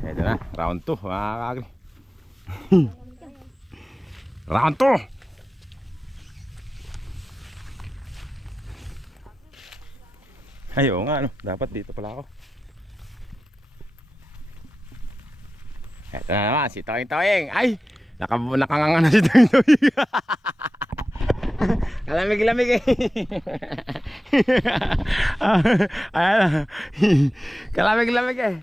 Ito na, round 2 mga kakri. Round 2. Ay, oo nga, no? Dapat dito pala ako. Ito na naman, si Toing Toing. Ay, nakanganga na si Toing Toing. Kalamig-lamig eh. Ayan, kalamig-lamig eh.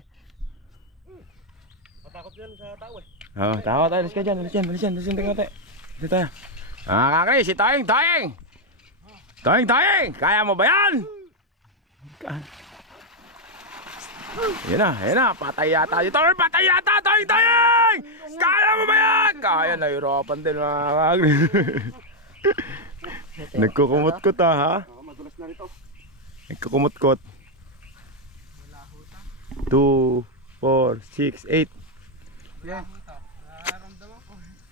Matakot yan sa tao eh. Oo, tao tayo. Alis ka dyan, alis dyan. Dito tayo. Mga kakri, si Toing Toing. Toing Toing, kaya mo ba yan? Yan na, patay yata dito. Patay yata, Toing Toing! Kaya mo ba yan? Kaya, nahirapan din mga kakri. Nagkukumot-kot ha? Madulas na rito. Nagkukumot-kot. 2, 4, 6, 8.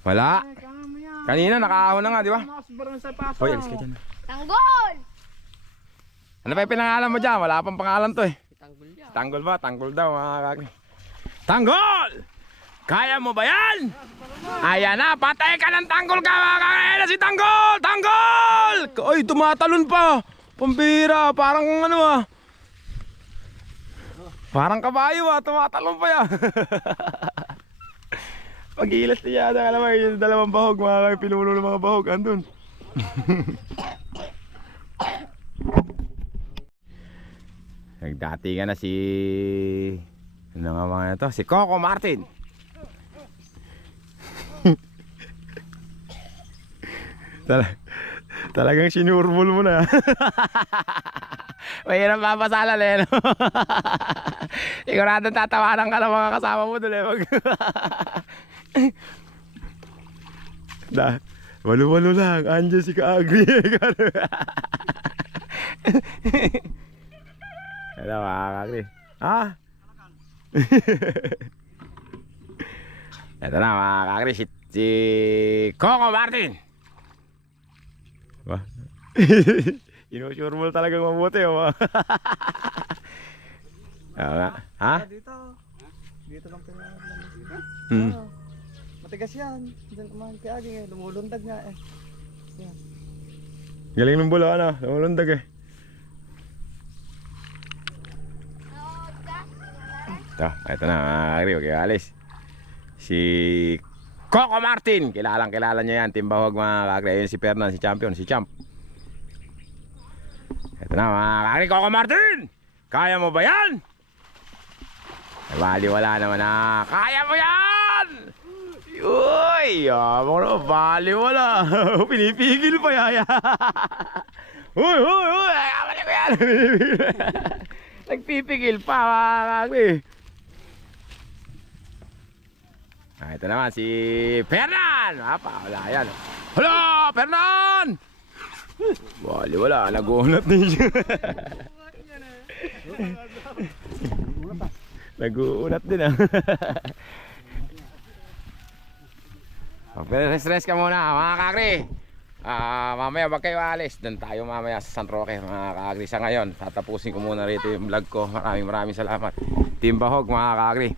Wala. Kanina nakaahon na nga, di ba? Hoy, alis ka dyan. Tanggol! Ano pa yung pinangalan mo dyan? Wala pang pangalan to eh. Tanggol ba? Tanggol daw mga kakri. Tanggol! Kaya mo ba yan? Ayan na, patay ka ng tanggol ka mga kakri. Ayan na si Tanggol! Tanggol! Ay, tumatalon pa. Pambira, parang ano ah. Parang kabayo ah, tumatalon pa yan. Pag-iilas niya yata, alam mo, yung dalawang bahog, mga pinulo ng mga bahog, andun. Nagdati ka na si... Ano nga mga ito? Si Coco Martin. Talagang sinurbol mo na. Mahirap papasalan eh, no? Siguradong tatawanan ka ng mga kasama mo doon eh. Walo-walo lang. Andiyan si Kaagri. Hello mga Kaagri. Ha? Ito na mga Kaagri. Si Coco Martin. Ba? Inusurbol talagang mabuti oh. Ha? Dito lang tayo. Matigas yan. Diyan kumain kay Aging eh. Lumulundag nga eh. Yan. Galing ng bulo ano. Lumulundag eh. Ito na mga Kakri. Huwag kayo alis. Si Coco Martin. Kilala niya yan. Timbahog mga Kakri. Ayun si Fernan. Si Champion. Si Champ. Ito na mga Kakri. Coco Martin. Kaya mo ba yan? Baliwala naman na. Kaya mo yan! Uy! Yabang na. Baliwala. Pinipigil pa yaya. Uy! Kamali ko yan. Nagpipigil pa mga Kakri. Ito naman si Fernan. Wala yan. Hala! Fernan! Baliwala. Nagunat din siya. Nag-uunat din ah. Pero stress ka muna mga Kakri. Mamaya wag kayo alis. Doon tayo mamaya sa San Roque mga Kakri. Sa ngayon tatapusin ko muna rito yung vlog ko. Maraming salamat. Team Bahog mga Kakri.